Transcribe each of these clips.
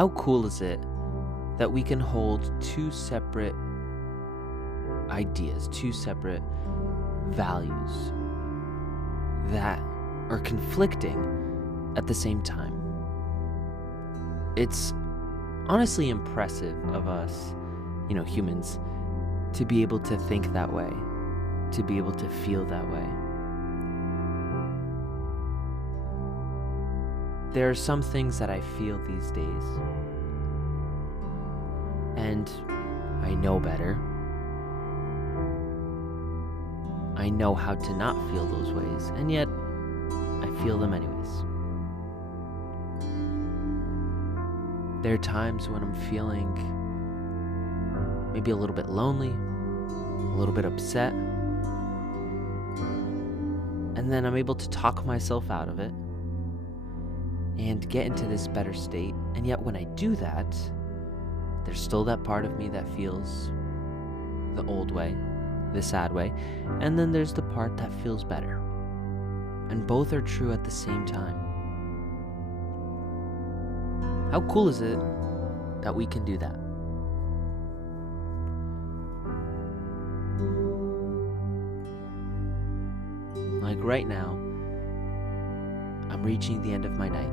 How cool is it that we can hold two separate ideas, two separate values that are conflicting at the same time? It's honestly impressive of us, humans, to be able to think that way, to be able to feel that way. There are some things that I feel these days, and I know better. I know how to not feel those ways, and yet I feel them anyways. There are times when I'm feeling maybe a little bit lonely, a little bit upset, and then I'm able to talk myself out of it and get into this better state. And yet when I do that, there's still that part of me that feels the old way, the sad way, and then there's the part that feels better. And both are true at the same time. How cool is it that we can do that? Like right now, I'm reaching the end of my night,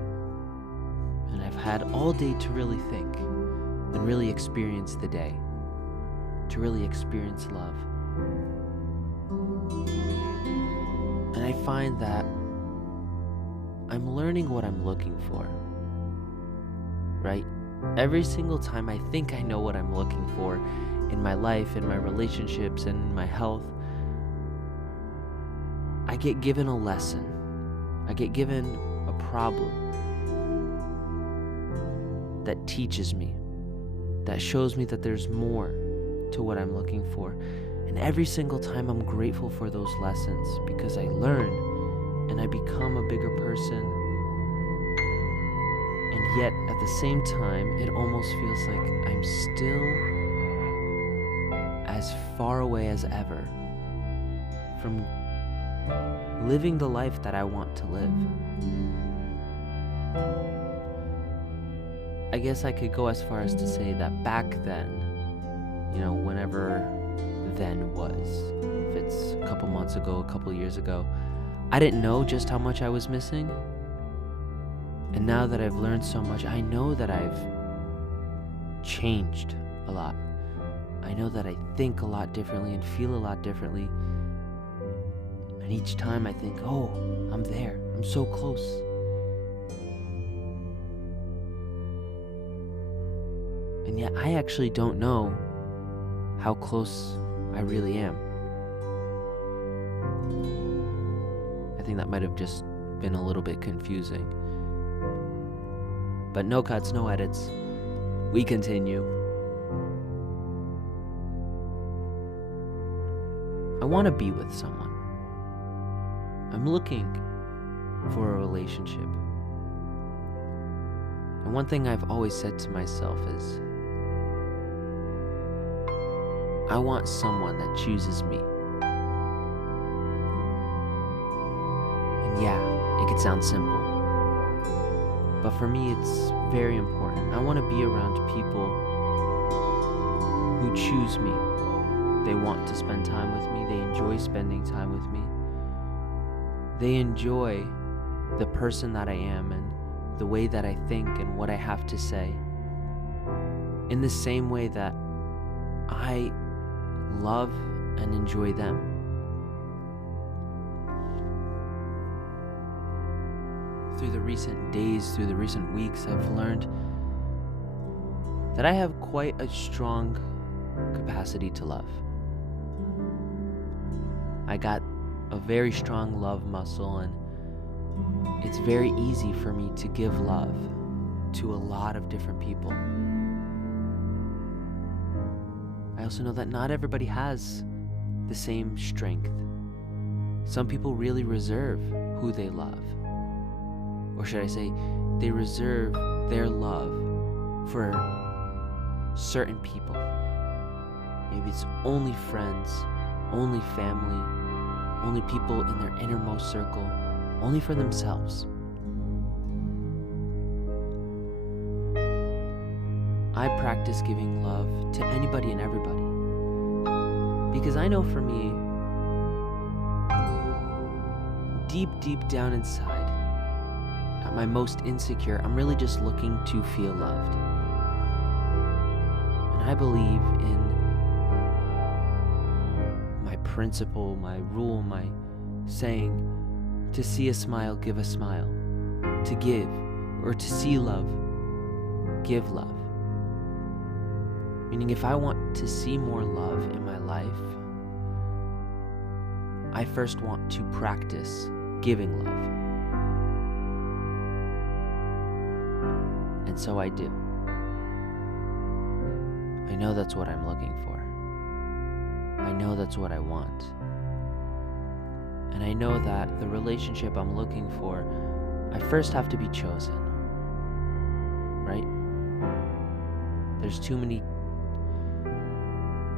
and I've had all day to really think and really experience the day, to really experience love. And I find that I'm learning what I'm looking for, right? Every single time I think I know what I'm looking for in my life, in my relationships, and in my health, I get given a lesson. I get given a problem that teaches me, that shows me that there's more to what I'm looking for. And every single time I'm grateful for those lessons, because I learn and I become a bigger person. And yet at the same time, it almost feels like I'm still as far away as ever from living the life that I want to live. I guess I could go as far as to say that back then, whenever then was, if it's a couple months ago, a couple years ago, I didn't know just how much I was missing. And now that I've learned so much, I know that I've changed a lot. I know that I think a lot differently and feel a lot differently. And each time I think, oh, I'm there. I'm so close. And yet I actually don't know how close I really am. I think that might have just been a little bit confusing. But no cuts, no edits. We continue. I want to be with someone. I'm looking for a relationship. And one thing I've always said to myself is, I want someone that chooses me. And yeah, it could sound simple, but for me it's very important. I want to be around people who choose me. They want to spend time with me. They enjoy spending time with me. They enjoy the person that I am and the way that I think and what I have to say, in the same way that I love and enjoy them. Through the recent days, through the recent weeks, I've learned that I have quite a strong capacity to love. I got a very strong love muscle, and it's very easy for me to give love to a lot of different people. I also know that not everybody has the same strength. Some people really reserve who they love. Or should I say, they reserve their love for certain people. Maybe it's only friends, only family, only people in their innermost circle, only for themselves. I practice giving love to anybody and everybody. Because I know for me, deep down inside, at my most insecure, I'm really just looking to feel loved. And I believe in my principle, my rule, my saying, to see a smile, give a smile. To give, or to see love, give love. Meaning, if I want to see more love in my life, I first want to practice giving love. And so I do. I know that's what I'm looking for. I know that's what I want. And I know that the relationship I'm looking for, I first have to be chosen. Right? There's too many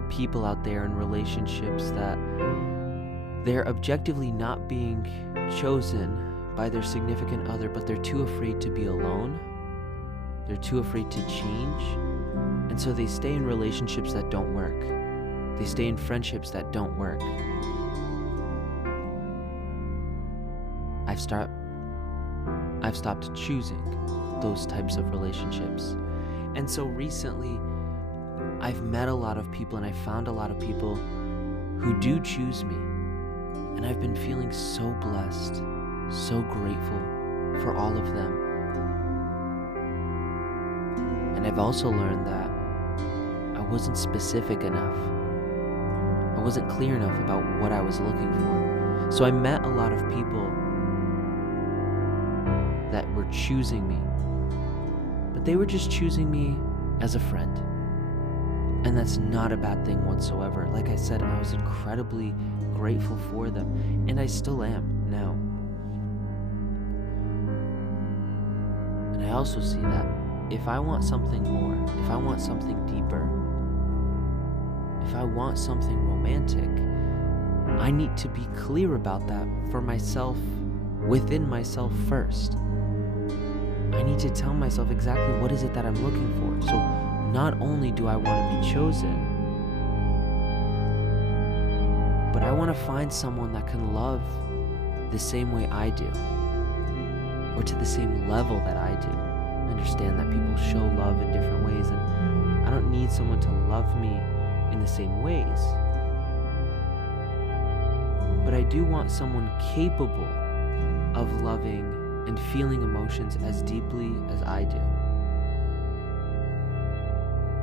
people out there in relationships that they're objectively not being chosen by their significant other, but they're too afraid to be alone. They're too afraid to change. And so they stay in relationships that don't work. They stay in friendships that don't work. I've stopped choosing those types of relationships. And so recently, I've met a lot of people and I found a lot of people who do choose me. And I've been feeling so blessed, so grateful for all of them. And I've also learned that I wasn't specific enough. I wasn't clear enough about what I was looking for. So I met a lot of people that were choosing me, but they were just choosing me as a friend. And that's not a bad thing whatsoever. Like I said, I was incredibly grateful for them, and I still am now. And I also see that if I want something more, if I want something deeper, if I want something romantic, I need to be clear about that for myself, within myself first. I need to tell myself exactly what is it that I'm looking for. So not only do I want to be chosen, but I want to find someone that can love the same way I do, or to the same level that I do. I understand that people show love in different ways, and I don't need someone to love me in the same ways. But I do want someone capable of loving and feeling emotions as deeply as I do.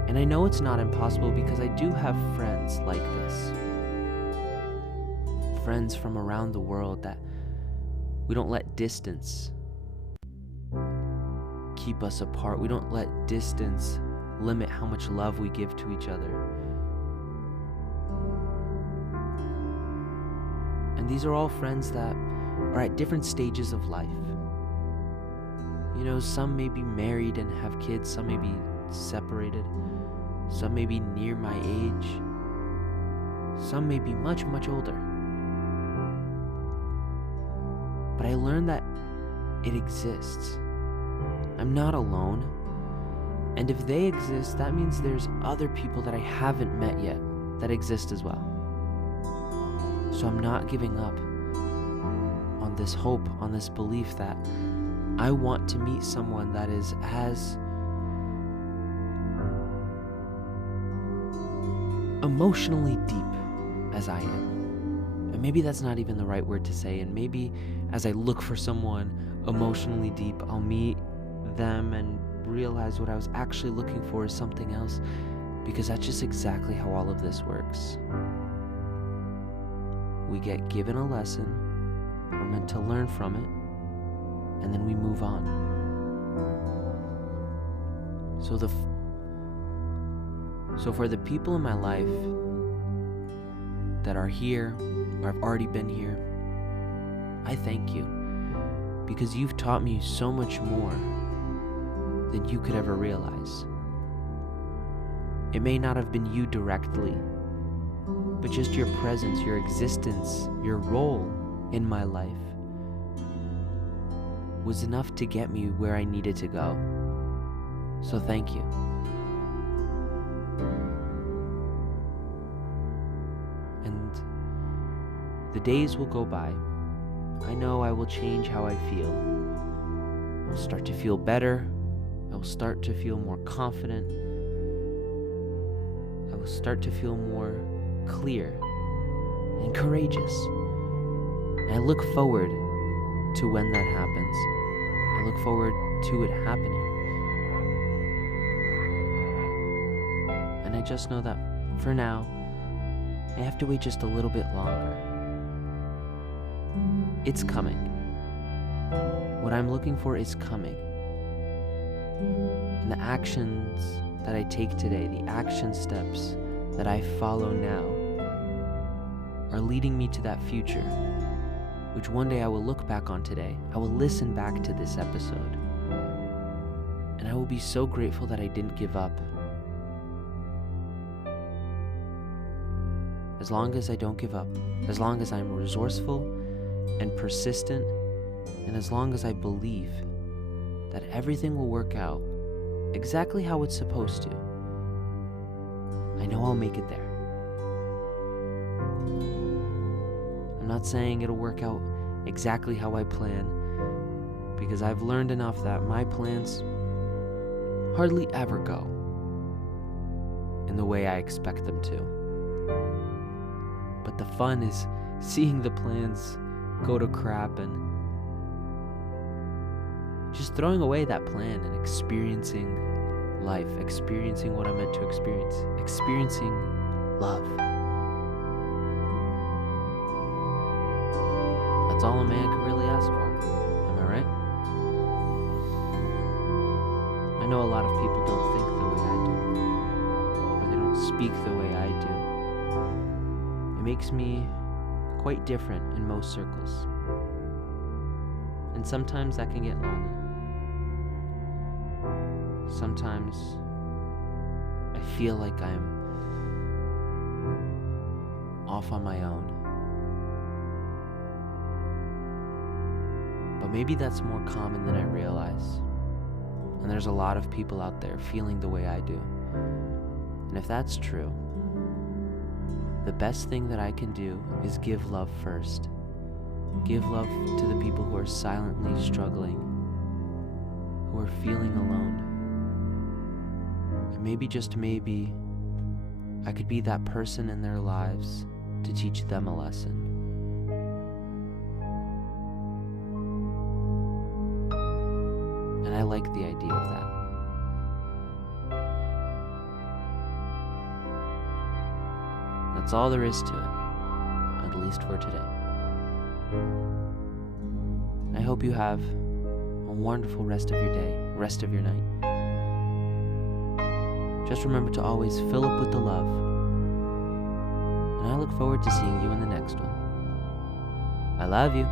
And I know it's not impossible because I do have friends like this. Friends from around the world that we don't let distance keep us apart. We don't let distance limit how much love we give to each other. And these are all friends that are at different stages of life. You know, some may be married and have kids, some may be separated, some may be near my age, some may be much older. But I learned that it exists. I'm not alone. And if they exist, that means there's other people that I haven't met yet that exist as well. So I'm not giving up on this hope, on this belief that I want to meet someone that is as emotionally deep as I am. And maybe that's not even the right word to say, and maybe as I look for someone emotionally deep, I'll meet them and realize what I was actually looking for is something else, because that's just exactly how all of this works. We get given a lesson, we're meant to learn from it, and then we move on. So for the people in my life that are here, or have already been here, I thank you, because you've taught me so much more than you could ever realize. It may not have been you directly, but just your presence, your existence, your role in my life was enough to get me where I needed to go. So thank you. the days will go by. I know I will change how I feel. I will start to feel better. I will start to feel more confident. I will start to feel more clear and courageous. And I look forward to when that happens. I look forward to it happening. And I just know that for now, I have to wait just a little bit longer. It's coming. What I'm looking for is coming. And the actions that I take today, the action steps that I follow now, are leading me to that future, which one day I will look back on today. I will listen back to this episode, and I will be so grateful that I didn't give up. As long as I don't give up, as long as I'm resourceful and persistent, and as long as I believe that everything will work out exactly how it's supposed to, I know I'll make it there. I'm not saying it'll work out exactly how I plan, because I've learned enough that my plans hardly ever go in the way I expect them to. But the fun is seeing the plans go to crap and just throwing away that plan and experiencing life, experiencing what I'm meant to experience, experiencing love. That's all a man could really ask for. Am I right? I know a lot of people don't think the way I do, or they don't speak the way I do. It makes me quite different in most circles. And sometimes that can get lonely. Sometimes I feel like I'm off on my own. But maybe that's more common than I realize. And there's a lot of people out there feeling the way I do. And if that's true, the best thing that I can do is give love first. Give love to the people who are silently struggling, who are feeling alone. And maybe, just maybe, I could be that person in their lives to teach them a lesson. And I like the idea of that. That's all there is to it, at least for today. I hope you have a wonderful rest of your day, rest of your night. Just remember to always fill up with the love. And I look forward to seeing you in the next one. I love you.